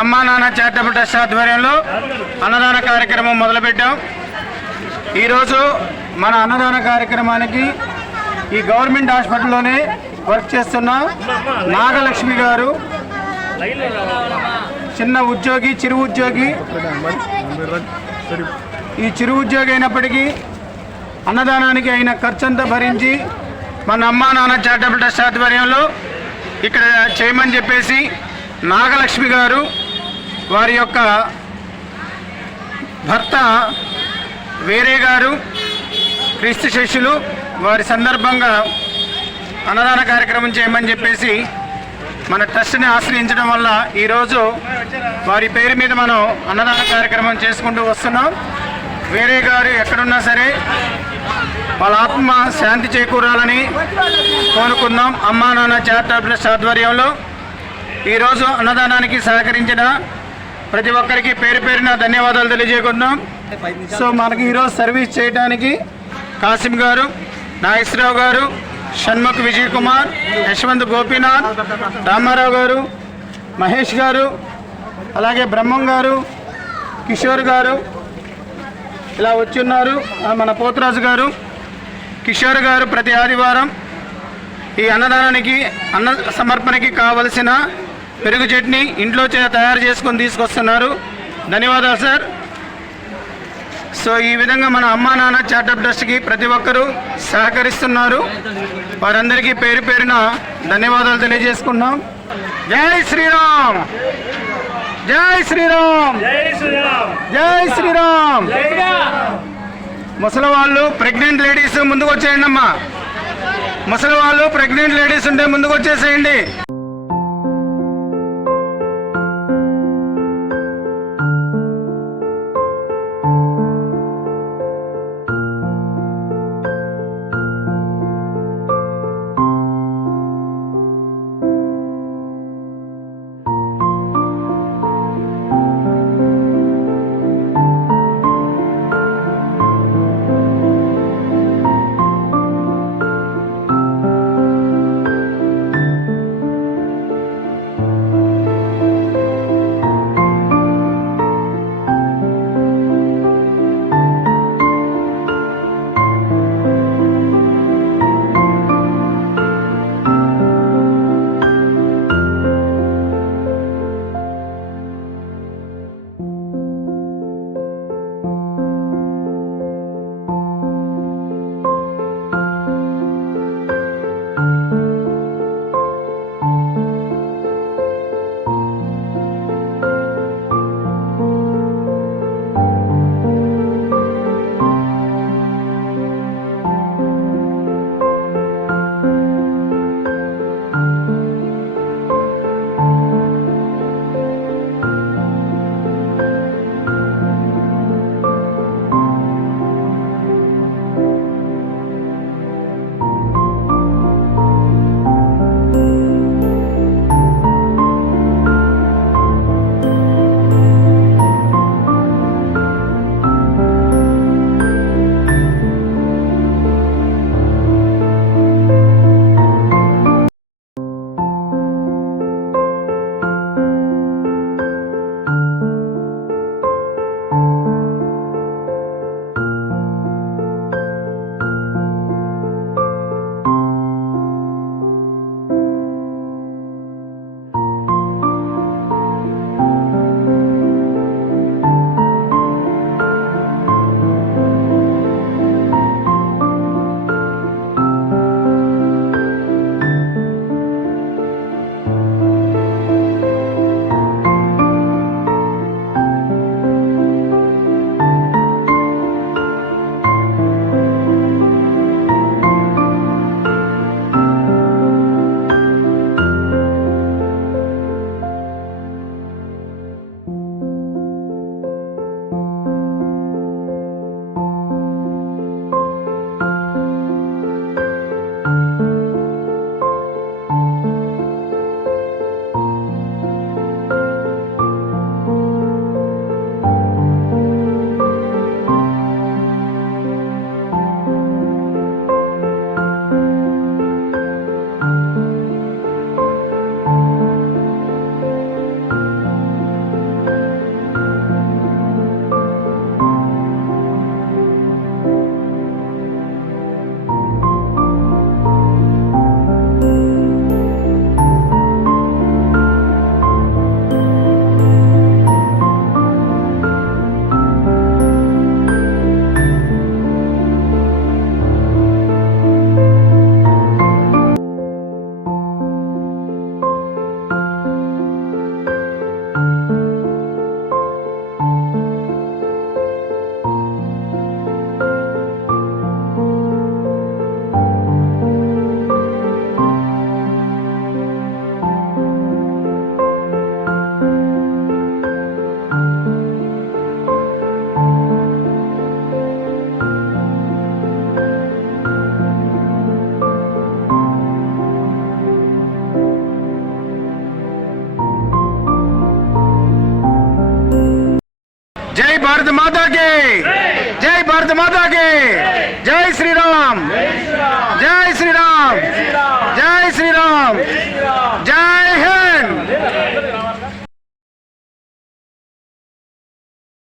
అమ్మా నాన్న charitable trust ఆధ్వర్యంలో అన్నదాన కార్యక్రమం మొదలుపెట్టాం. ఈరోజు మన అన్నదాన కార్యక్రమానికి ఈ గవర్నమెంట్ హాస్పిటల్లోనే వర్క్ చేస్తున్న నాగలక్ష్మి గారు, చిన్న ఉద్యోగి, చిరు ఉద్యోగి. ఈ చిరు ఉద్యోగి అయినప్పటికీ అన్నదానానికి అయిన ఖర్చంతా భరించి మన అమ్మా నాన్న చారిటబుల్ ట్రస్ట్ ఆధ్వర్యంలో ఇక్కడ చేయమని చెప్పేసి నాగలక్ష్మి గారు, వారి యొక్క భర్త వేరే గారు క్రీస్తు శిష్యులు, వారి సందర్భంగా అన్నదాన కార్యక్రమం చేయమని చెప్పేసి మన ట్రస్ట్ని ఆశ్రయించడం వల్ల ఈరోజు వారి పేరు మీద మనం అన్నదాన కార్యక్రమం చేసుకుంటూ వస్తున్నాం. వేరే గారు ఎక్కడున్నా సరే వాళ్ళ ఆత్మ శాంతి చేకూరాలని కోరుకుందాం. అమ్మా నాన్న చారిటబుల్ ట్రస్ట్ ఆధ్వర్యంలో ఈరోజు అన్నదానానికి సహకరించిన ప్రతి ఒక్కరికి పేరు పేరున ధన్యవాదాలు తెలియజేసుకుందాం. సో మనకి ఈరోజు సర్వీస్ చేయడానికి కాసిం గారు, నాగేశ్వరరావు గారు, షణ్ముఖ్ విజయ్ కుమార్, యశ్వంత్ గోపీనాథ్, రామారావు గారు, మహేష్ గారు, అలాగే బ్రహ్మం గారు, కిషోర్ గారు ఇలా వచ్చి ఉన్నారు. మన పోతురాజు గారు, కిషోర్ గారు ప్రతి ఆదివారం ఈ అన్నదానానికి, అన్న సమర్పణకి కావలసిన పెరుగు చట్నీ ఇంట్లో తయారు చేసుకొని తీసుకొస్తున్నారు. ధన్యవాదాలు సార్. సో ఈ విధంగా మన అమ్మా నాన్న చారిటబుల్ ట్రస్ట్కి ప్రతి ఒక్కరూ సహకరిస్తున్నారు. వారందరికీ పేరు పేరున ధన్యవాదాలు తెలియజేసుకున్నాం. జై శ్రీరామ్, జై శ్రీరామ్, జై శ్రీరామ్. ముసలి వాళ్ళు, ప్రెగ్నెంట్ లేడీస్ ముందుకు వచ్చేయండి అమ్మా. ముసలి వాళ్ళు, ప్రెగ్నెంట్ లేడీస్ ఉంటే ముందుకు వచ్చేసేయండి. జై భారత మాతాకి, జై భారత మాతాకి, జై శ్రీరామ్, జై శ్రీరామ్, జై శ్రీరామ్.